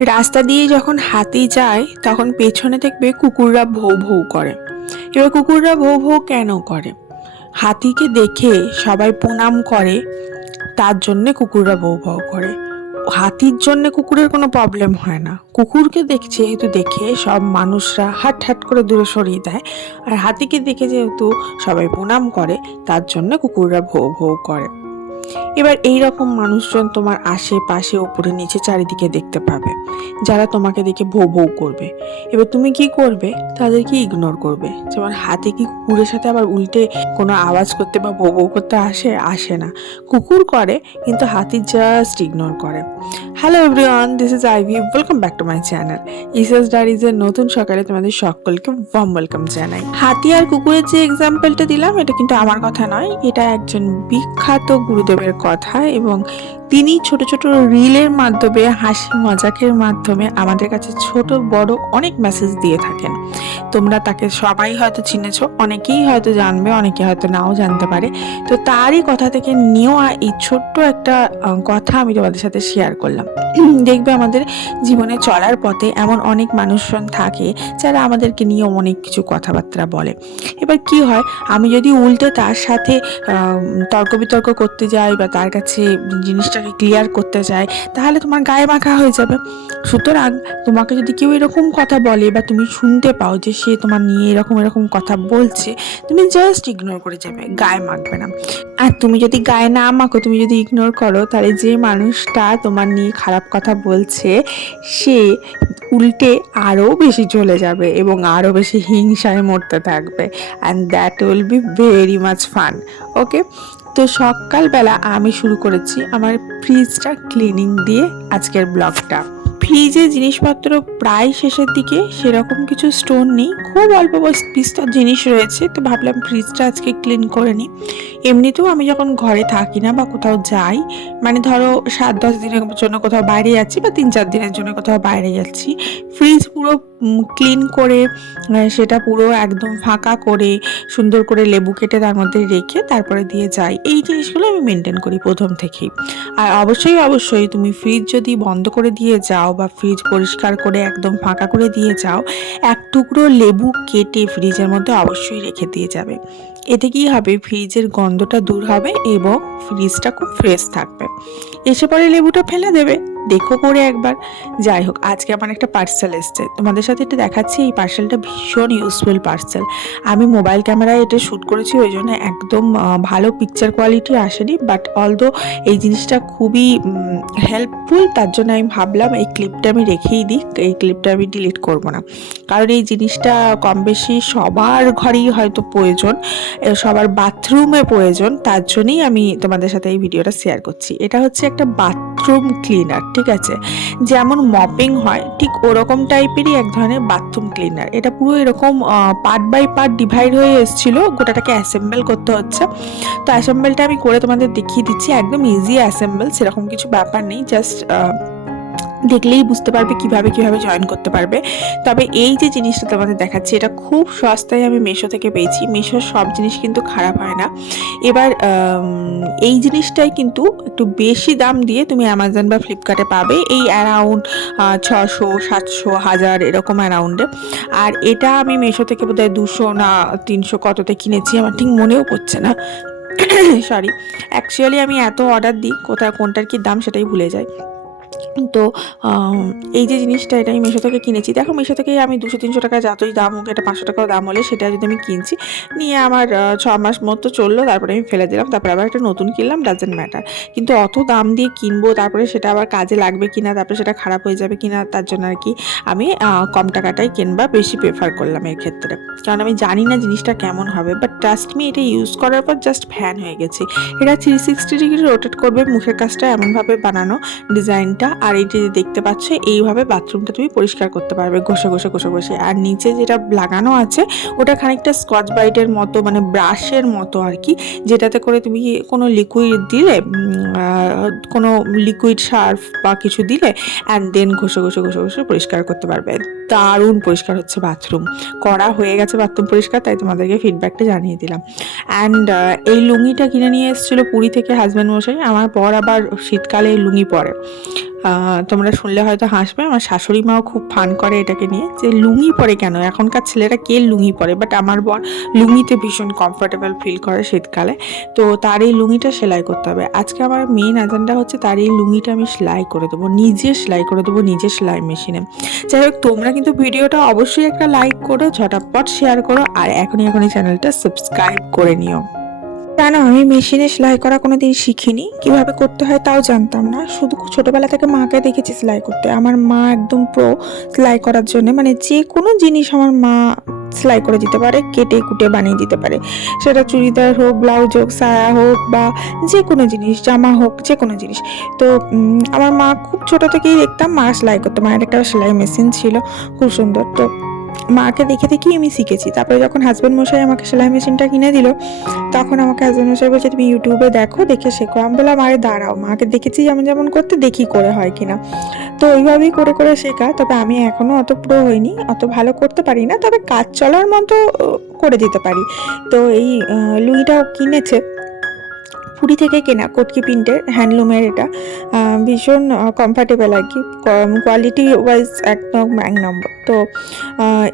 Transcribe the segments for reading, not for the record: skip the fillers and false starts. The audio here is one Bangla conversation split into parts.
রাস্তা দিয়ে যখন হাতি যায় তখন পেছনে দেখবে কুকুররা ভৌ ভৌ করে। এবার কুকুররা ভৌ ভৌ কেন করে? হাতিকে দেখে সবাই প্রণাম করে, তার জন্যে কুকুররা ভৌ ভৌ করে। হাতির জন্য কুকুরের কোনো প্রবলেম হয় না, কুকুরকে দেখছে যেহেতু দেখে সব মানুষরা হাট হাট করে দূরে সরিয়ে দেয়। আর হাতিকে দেখে যেহেতু সবাই প্রণাম করে, তার জন্য কুকুররা ভৌ ভৌ করে। এবার এই রকম মানুষজন তোমার আশেপাশে ওপরে নিচে চারিদিকে দেখতে পাবে, যারা তোমাকে দেখে ভৌ ভৌ করবে। এবার তুমি কি করবে? তাদেরকে ইগনোর করবে। যেমন হাতি কি কুকুরের সাথে আবার উল্টে কোনো আওয়াজ করতে বা ভৌ ভৌ করতে আসে না। কুকুর করে, কিন্তু হাতি জাস্ট ইগনোর করে। Hello everyone, this is Ivy, welcome back to my channel ইসাস ডায়েরিজের নতুন সকালে তোমাদের সকলকে ওয়ার্ম ওয়েলকাম জানাই। হাতি আর কুকুরের যে এক্সাম্পলটা দিলাম, এটা কিন্তু আমার কথা নয়, এটা একজন বিখ্যাত গুরুদেবের কথা। এবং তিনি ছোট ছোট রিলের মাধ্যমে, হাসি মজাকের মাধ্যমে আমাদের কাছে ছোট বড় অনেক মেসেজ দিয়ে থাকেন। তোমরা তাকে সবাই হয়তো চিনেছো, অনেকেই হয়তো জানবে, অনেকে হয়তো নাও জানতে পারে। তো তারই কথা থেকে নেওয়া এই ছোট্ট একটা কথা আমি তোমাদের সাথে শেয়ার করলাম। দেখবে আমাদের জীবনে চলার পথে এমন অনেক মানুষজন থাকে যারা আমাদেরকে নিয়ে অনেক কিছু কথাবার্তা বলে। এবার কি হয়, আমি যদি উল্টে তার সাথে তর্ক বিতর্ক করতে যাই বা তার কাছে জিনিসটাকে ক্লিয়ার করতে যাই, তাহলে তোমার গায়ে মাখা হয়ে যাবে। সুতরাং তোমাকে যদি কেউ এরকম কথা বলে বা তুমি শুনতে পাও যে সে তোমার নিয়ে এরকম এরকম কথা বলছে, তুমি জাস্ট ইগনোর করে যাবে, গায়ে মাখবে না। আর তুমি যদি গায়ে না মাখো, তুমি যদি ইগনোর করো, তাহলে যে মানুষটা তোমার নিয়ে খারাপ কথা বলছে সে উল্টে আরও বেশি চলে যাবে এবং আরও বেশি হিংসায় মরতে থাকবে। And that will be very much fun. Okay, তো সকালবেলা আমি শুরু করেছি আমার ফ্রিজটা ক্লিনিং দিয়ে আজকের ব্লগটা। ফ্রিজে জিনিসপত্র প্রায় শেষের দিকে, সেরকম কিছু স্টোর নেই, খুব অল্প বিস্তর জিনিস রয়েছে। তো ভাবলাম ফ্রিজটা আজকে ক্লিন করে নিই। এমনিতেও আমি যখন ঘরে থাকি না বা কোথাও যাই, মানে ধরো 7-10 দিনের জন্য কোথাও বাইরে যাচ্ছি বা 3-4 দিনের জন্য কোথাও বাইরে যাচ্ছি, ফ্রিজ পুরো ক্লিন করে সেটা পুরো একদম ফাঁকা করে সুন্দর করে লেবু কেটে তার মধ্যে রেখে তারপরে দিয়ে যাই। এই জিনিসগুলো আমি মেনটেন করি প্রথম থেকেই। আর অবশ্যই তুমি ফ্রিজ যদি বন্ধ করে দিয়ে যাও বা ফ্রিজ পরিষ্কার করে একদম ফাঁকা করে দিয়ে যাও, এক টুকরো লেবু কেটে ফ্রিজের মধ্যে অবশ্যই রেখে দিয়ে যাবে। এতে কি হবে, ফ্রিজের গন্ধটা দূর হবে এবং ফ্রিজটা খুব ফ্রেশ থাকবে। এসে পরে লেবুটা ফেলে দেবে, দেখো করে একবার। যাই হোক, আজকে আমার একটা পার্সেল এসছে, তোমাদের সাথে এটা দেখাচ্ছি। এই পার্সেলটা ভীষণ ইউজফুল পার্সেল। আমি মোবাইল ক্যামেরায় এটা শ্যুট করেছি, ওই জন্য একদম ভালো পিকচার কোয়ালিটি আসেনি, বাট অলদো এই জিনিসটা খুবই হেল্পফুল। তার জন্য আমি ভাবলাম এই ক্লিপটা আমি রেখেই দিই, এই ক্লিপটা আমি ডিলিট করব না, কারণ এই জিনিসটা কম বেশি সবার ঘরেই হয়তো প্রয়োজন, সবার বাথরুমে প্রয়োজন। তার জন্যই আমি তোমাদের সাথে এই ভিডিওটা শেয়ার করছি। এটা হচ্ছে একটা বাথরুম ক্লিনার, ঠিক আছে? যেমন মপিং হয় ঠিক ওরকম টাইপেরই এক ধরনের বাথরুম ক্লিনার। এটা পুরো এরকম পার্ট বাই পার্ট ডিভাইড হয়ে এসেছিল, গোটাটাকে অ্যাসেম্বল করতে হচ্ছে। তো অ্যাসেম্বলটা আমি করে তোমাদের দেখিয়ে দিচ্ছি, একদম ইজি অ্যাসেম্বল, সেরকম কিছু ব্যাপার নেই। জাস্ট দেখলেই বুঝতে পারবে কিভাবে জয়েন করতে পারবে। তবে এই যে জিনিসটা তোমাদের দেখাচ্ছি, এটা খুব সস্তায় আমি মিশো থেকে পেয়েছি। মিশোর সব জিনিস কিন্তু খারাপ হয় না। এবার এই জিনিসটাই কিন্তু একটু বেশি দাম দিয়ে তুমি অ্যামাজন বা ফ্লিপকার্টে পাবে, এই অ্যারাউন্ড 600-700-1000 এরকম অ্যারাউন্ডে। আর এটা আমি মিশো থেকে বোধহয় 200 না 300 কততে কিনেছি, আমার ঠিক মনেও পড়ছে না। সরি, অ্যাকচুয়ালি আমি এত অর্ডার দিই, কোনটার কি দাম সেটাই ভুলে যাই। তো এই যে জিনিসটা, এটা আমি মিশো থেকে কিনেছি। দেখো, মিশো থেকে আমি 200-300 টাকা যতই দাম হোক, এটা 500 টাকাও দাম হলে সেটা যদি আমি কিনছি, নিয়ে আমার 6 মাস মতো চললো, তারপরে আমি ফেলে দিলাম, তারপরে আবার একটা নতুন কিনলাম, ডাজেন্ট ম্যাটার। কিন্তু অত দাম দিয়ে কিনবো, তারপরে সেটা আবার কাজে লাগবে কিনা, তারপরে সেটা খারাপ হয়ে যাবে কিনা, তার জন্য আর কি আমি কম টাকাটাই কিনবা বেশি প্রেফার করলাম এর ক্ষেত্রে। কারণ আমি জানি না জিনিসটা কেমন হবে, বাট ট্রাস্ট মি, এটা ইউজ করার পর জাস্ট ফ্যান হয়ে গেছে। এটা 360 ডিগ্রি রোটেট করবে, মুখের কাজটা এমনভাবে বানানো ডিজাইনটা। আর এই যে দেখতে পাচ্ছ, এইভাবে বাথরুমটা তুমি পরিষ্কার করতে পারবে ঘষে ঘষে। আর নিচে যেটা লাগানো আছে ওটা খানিকটা স্কচ ব্রাইটের মতো, মানে ব্রাশের মতো আর কি, যেটাতে করে তুমি কোনো লিকুইড দিলে, কোনো লিকুইড সার্ফ বা কিছু দিলে, অ্যান্ড দেন ঘষে ঘষে পরিষ্কার করতে পারবে। দারুণ পরিষ্কার হচ্ছে বাথরুম, করা হয়ে গেছে বাথরুম পরিষ্কার, তাই তোমাদেরকে ফিডব্যাকটা জানিয়ে দিলাম। অ্যান্ড এই লুঙ্গিটা কিনে নিয়ে এসেছিলো পুরী থেকে হাজব্যান্ড মশাই। আমার পর আবার শীতকালে লুঙ্গি পরে, তোমরা শুনলে হয়তো হাসবে, আমার শাশুড়ি মাও খুব ফান করে এটাকে নিয়ে, যে লুঙ্গি পরে কেন, এখনকার ছেলেরা কে লুঙ্গি পরে, বাট আমার বর লুঙ্গিতে ভীষণ কমফোর্টেবল ফিল করে শীতকালে। তো তার এই লুঙ্গিটা সেলাই করতে হবে। আজকে আমার মেন এজেন্ডা হচ্ছে তার এই লুঙ্গিটা আমি সেলাই করে দেবো, নিজে সেলাই করে দেবো, নিজে সেলাই মেশিনে। যাই হোক, তোমরা কিন্তু ভিডিওটা অবশ্যই একটা লাইক করো, ঝটাপট শেয়ার করো, আর এখনই চ্যানেলটা সাবস্ক্রাইব করে নিও। জানো, আমি মেশিনে সেলাই করা কোনোদিন শিখিনি, কিভাবে করতে হয় তাও জানতাম না। শুধু ছোটবেলা থেকে মাকে দেখেছি সেলাই করতে। আমার মা একদম প্রো সেলাই করার জন্য, মানে যে কোনো জিনিস আমার মা সেলাই করে দিতে পারে, কেটে কুটে বানিয়ে দিতে পারে। সেটা চুড়িদার হোক, ব্লাউজ হোক, সায়া হোক, বা যে কোনো জিনিস, জামা হোক, যে কোনো জিনিস। তো আমার মা খুব ছোট থেকেই দেখতাম মা সেলাই করতো। মায়ের একটা সেলাই মেশিন ছিল খুব সুন্দর। তো মাকে দেখে দেখেই আমি শিখেছি। তারপরে যখন হাজব্যান্ড মশাই আমাকে সেলাই মেশিনটা কিনে দিল, তখন আমাকে হাজব্যান্ড মশাই বলছে তুমি ইউটিউবে দেখো, দেখে শেখো। আমি বললাম আরে দাঁড়াও, মাকে দেখেছি যেমন যেমন করতে, দেখি করে হয় কিনা। তো ওইভাবেই করে করে শেখা। তবে আমি এখনো অত প্রো হইনি, অত ভালো করতে পারি না, তবে কাজ চলার মতো করে দিতে পারি। তো এই লুঙ্গিটাও কিনেছে, পুরী থেকে কেনা, কটকি প্রিন্টের, হ্যান্ডলুমের। এটা ভীষণ কমফর্টেবল আর কি, কোয়ালিটি ওয়াইজ একদম এক নম্বর। তো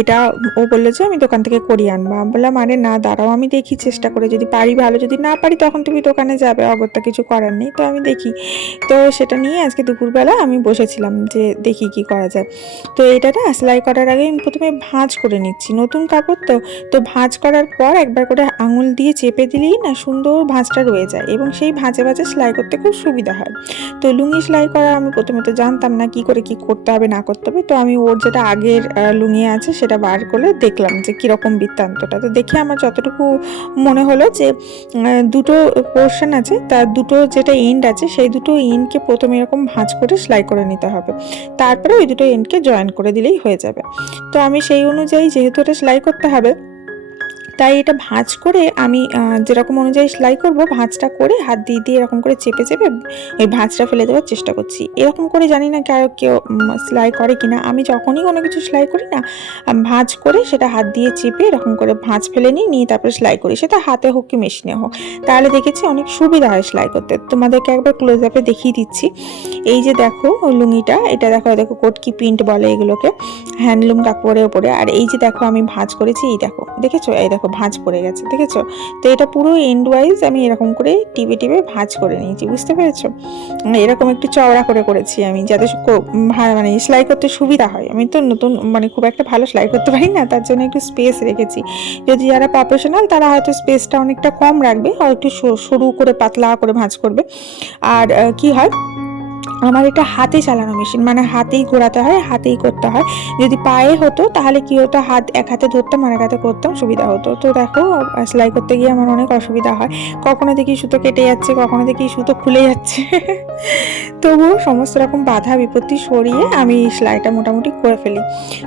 এটা ও বললো যে আমি দোকান থেকে করিয়ে আনবো। আমি বললাম আরে না দাঁড়াও, আমি দেখি চেষ্টা করে, যদি পারি ভালো, যদি না পারি তখন তুমি দোকানে যাবে, অগত্যা কিছু করার নেই। তো আমি দেখি। তো সেটা নিয়ে আজকে দুপুরবেলা আমি বসেছিলাম যে দেখি কি করা যায়। তো এটা না সেলাই করার আগে আমি প্রথমে ভাঁজ করে নিচ্ছি, নতুন কাপড় তো। তো ভাঁজ করার পর একবার করে আঙুল দিয়ে চেপে দিলেই না সুন্দর ভাঁজটা রয়ে যায়, এবং সেই ভাঁজে ভাঁজে সেলাই করতে খুব সুবিধা হয়। তো লুঙ্গি সেলাই করা আমি প্রথমে তো জানতাম না কি করে কি করতে হবে না করতে হবে। তো আমি ওর যেটা আগের লুঙ্গি আছে সেটা বার করে দেখলাম যে কীরকম বৃত্তান্তটা। তো দেখে আমার যতটুকু মনে হলো যে দুটো পোর্শন আছে, তার দুটো যেটা এন্ড আছে সেই দুটো এন্ডকে প্রথমে এরকম ভাঁজ করে সেলাই করে নিতে হবে, তারপরে ওই দুটো এন্ডকে জয়েন করে দিলেই হয়ে যাবে। তো আমি সেই অনুযায়ী, যেহেতু এটা সেলাই করতে হবে, তাই এটা ভাঁজ করে আমি যেরকম অনুযায়ী সেলাই করব, ভাঁজটা করে হাত দিয়ে দিয়ে এরকম করে চেপে চেপে এই ভাঁজটা ফেলে দেওয়ার চেষ্টা করছি। এরকম করে জানি না কেউ সেলাই করে কিনা, আমি যখনই কোনো কিছু সেলাই করি না, ভাঁজ করে সেটা হাত দিয়ে চেপে এরকম করে ভাঁজ ফেলে নিয়ে তারপরে সেলাই করি, সেটা হাতে হোক কি মেশিনে হোক। তাহলে দেখেছি অনেক সুবিধা হয় সেলাই করতে। তোমাদেরকে একবার ক্লোজ আপে দেখিয়ে দিচ্ছি। এই যে দেখো লুঙ্গিটা, এটা দেখো দেখো কটকি প্রিন্ট বলে এগুলোকে, হ্যান্ডলুম কাপড়ের ওপরে। আর এই যে দেখো আমি ভাঁজ করেছি, এই দেখো, দেখেছো, এই দেখো ভাঁজ পড়ে গেছে, দেখেছো। তো এটা পুরো এন্ড ওয়াইজ আমি এরকম করে টিপে টিপে ভাঁজ করে নিয়েছি, বুঝতে পেরেছো। এরকম একটু চওড়া করে করেছি আমি, যাতে মানে সেলাই করতে সুবিধা হয়। আমি তো নতুন, মানে খুব একটা ভালো সেলাই করতে পারি না, তার জন্য একটু স্পেস রেখেছি। যদি যারা প্রফেশনাল তারা হয়তো স্পেসটা অনেকটা কম রাখবে, হয়তো একটু সরু করে পাতলা করে ভাঁজ করবে। আর কি হয়, আমার এটা হাতে চালানো মেশিন, মানে হাতেই ঘোরাতে হয়, হাতেই করতে হয়। যদি পায়ে হতো তাহলে কি হতো, এক হাতে ধরতাম আর এক হাতে করতাম, সুবিধা হতো। তো দেখো সেলাই করতে গিয়ে আমার অনেক অসুবিধা হয়, কখনো দেখি সুতো কেটে যাচ্ছে, কখনো দেখি সুতো খুলে যাচ্ছে। তবুও সমস্ত রকম বাধা বিপত্তি সরিয়ে আমি সেলাইটা মোটামুটি করে ফেলি।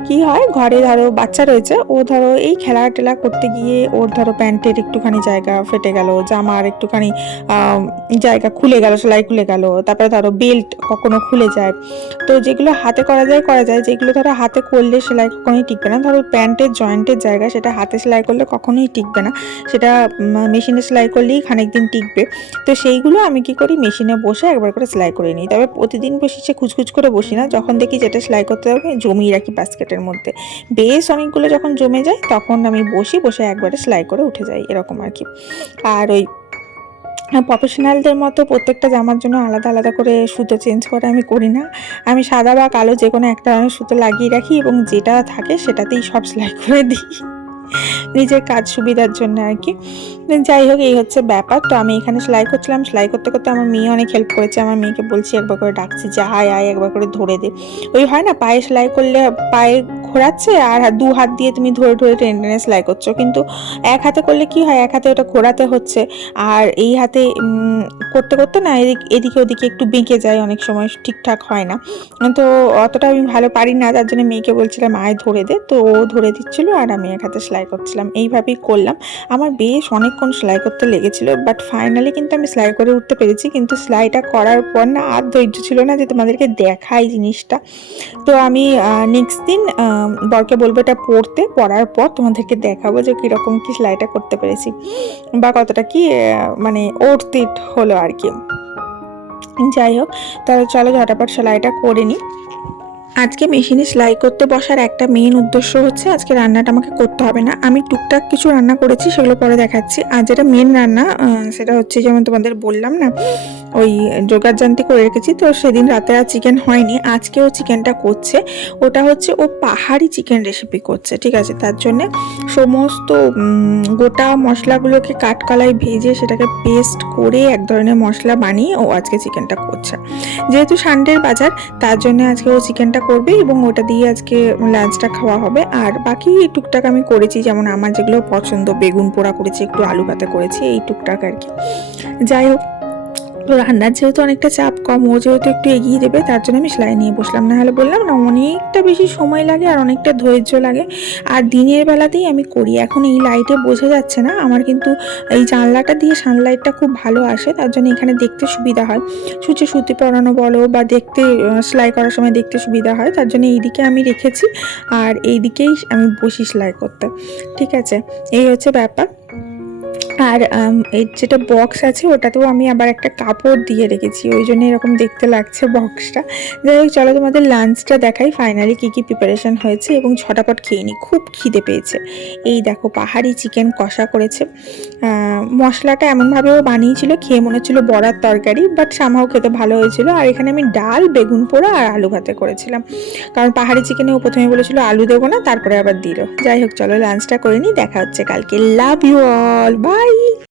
কি হয়, ঘরে ধরো বাচ্চা রয়েছে, ও ধরো এই খেলা টেলা করতে গিয়ে ওর ধরো প্যান্টের একটুখানি জায়গা ফেটে গেল, জামার একটুখানি জায়গা খুলে গেল, সেলাই খুলে গেল, তারপরে ধরো বেল্ট কখনো খুলে যায়। তো যেগুলো হাতে করা যায়, যেগুলো ধরো হাতে করলে সেলাই কখনোই টিকবে না, ধরো প্যান্টের জয়েন্টের জায়গা, সেটা হাতে সেলাই করলে কখনোই টিকবে না, সেটা মেশিনে সেলাই করলেই খানিক দিন টিকবে। তো সেইগুলো আমি কি করি, মেশিনে বসে একবার করে সেলাই করে নিই। তবে প্রতিদিন বসে খুচখুচ করে বসি না, যখন দেখি যেটা সেলাই করতে হবে জমিয়ে রাখি বাস্কেটের মধ্যে। বেশ অনেকগুলো যখন জমে যায় তখন আমি বসে একবারে সেলাই করে উঠে যাই, এরকম আর কি। আর ওই প্রফেশনালদের মতো প্রত্যেকটা জামার জন্য আলাদা আলাদা করে সুতো চেঞ্জ করা আমি করি না। আমি সাদা বা কালো যে কোনো একটা সুতো লাগিয়ে রাখি, এবং যেটা থাকে সেটাতেই সব সেলাই করে দিই, নিজের কাজ সুবিধার জন্য আর কি। যাই হোক, এই হচ্ছে ব্যাপার। তো আমি এখানে সেলাই করছিলাম, সেলাই করতে করতে আমার মেয়ে অনেক হেল্প করেছে। আমার মেয়েকে বলছি, একবার করে ডাকছি যে আয় আয়, একবার করে ধরে দে। ওই হয় না, পায়ে সেলাই করলে পায়ে ঘোরাচ্ছে আর দু হাত দিয়ে তুমি ধরে ধরে টেনে টেনে সেলাই করছো, কিন্তু এক হাতে করলে কি হয়, এক হাতে ওটা ঘোরাতে হচ্ছে, আর এই হাতে করতে করতে না এদিকে ওদিকে একটু বেঁকে যায়, অনেক সময় ঠিকঠাক হয় না। তো অতটা আমি ভালো পারি না, তার জন্য মেয়েকে বলছিলাম আয় ধরে দে। তো ও ধরে দিচ্ছিল আর আমি এক হাতে সেলাই করছিলাম, এইভাবেই করলাম। আমার বেশ অনেকক্ষণ সেলাই করতে লেগেছিল, বাট ফাইনালি কিন্তু আমি সেলাই করে উঠতে পেরেছি। কিন্তু সেলাইটা করার পর না আর ধৈর্য ছিল না যে তোমাদেরকে দেখাই জিনিসটা। তো আমি নেক্সট দিন বরকে বলবো এটা পরার পর তোমাদেরকে দেখাবো যে কীরকম কি সেলাইটা করতে পেরেছি, বা কতটা কি মানে ওর্থ ইট হলো আর কি। যাই হোক, তাহলে চলো ঝটাপট সেলাইটা করে নিই। আজকে মেশিনে সেলাই করতে বসার একটা মেন উদ্দেশ্য হচ্ছে আজকে রান্নাটা আমাকে করতে হবে না। আমি টুকটাক কিছু রান্না করেছি, সেগুলো পরে দেখাচ্ছি। আর যেটা মেন রান্না সেটা হচ্ছে, যেমন তোমাদের বললাম না, ওই যোগাড়যান্ত্রী করে রেখেছি। তো সেদিন রাতে আর চিকেন হয়নি, আজকেও চিকেনটা করছে। ওটা হচ্ছে ও পাহাড়ি চিকেন রেসিপি করছে, ঠিক আছে? তার জন্যে সমস্ত গোটা মশলাগুলোকে কাঠকলায় ভেজে সেটাকে পেস্ট করে এক ধরনের মশলা বানিয়ে ও আজকে চিকেনটা করছে। যেহেতু সানডের বাজার, তার জন্য আজকে ও চিকেনটা করবে এবং ওটা দিয়ে আজকে লাঞ্চটা খাওয়া হবে। আর বাকি টুকটাক আমি করেছি, যেমন আমার যেগুলো পছন্দ, বেগুন পোড়া করেছি, একটু আলু ভাতে করেছি, এই টুকটাক আর কি। যাই হোক, তো রান্নার যেহেতু অনেকটা চাপ কম, ও যেহেতু একটু এগিয়ে দেবে, তার জন্য আমি সেলাই নিয়ে বসলাম। না হলে বললাম না, অনেকটা বেশি সময় লাগে আর অনেকটা ধৈর্য লাগে। আর দিনের বেলাতেই আমি করি। এখন এই লাইটে বোঝা যাচ্ছে না, আমার কিন্তু এই জানলাটা দিয়ে সানলাইটটা খুব ভালো আসে, তার জন্য এখানে দেখতে সুবিধা হয়। সূচে সুতি পরানো বলো বা দেখতে সেলাই করার সময় দেখতে সুবিধা হয়, তার জন্য এইদিকে আমি রেখেছি আর এই দিকেই আমি বসি সেলাই করতে, ঠিক আছে? এই হচ্ছে ব্যাপার। আর এই যেটা বক্স আছে ওটাতেও আমি আবার একটা কাপড় দিয়ে রেখেছি, ওই জন্য এরকম দেখতে লাগছে বক্সটা। যাই হোক, চলো তোমাদের লাঞ্চটা দেখাই, ফাইনালি কী কী প্রিপারেশন হয়েছে এবং ঝটাপট খেয়ে নিই, খুব খিদে পেয়েছে। এই দেখো, পাহাড়ি চিকেন কষা করেছে। মশলাটা এমনভাবেও বানিয়েছিল, খেয়ে মনে হচ্ছিলো বড়ার তরকারি, বাট সামাও খেতে ভালো হয়েছিল। আর এখানে আমি ডাল, বেগুন পোড়া আর আলু ভাতে করেছিলাম, কারণ পাহাড়ি চিকেনে ও প্রথমে বলেছিল আলু দেবো না, তারপরে আবার দিল। যাই হোক, চলো লাঞ্চটা করে নিই, দেখা হচ্ছে কালকে। Love you all, by.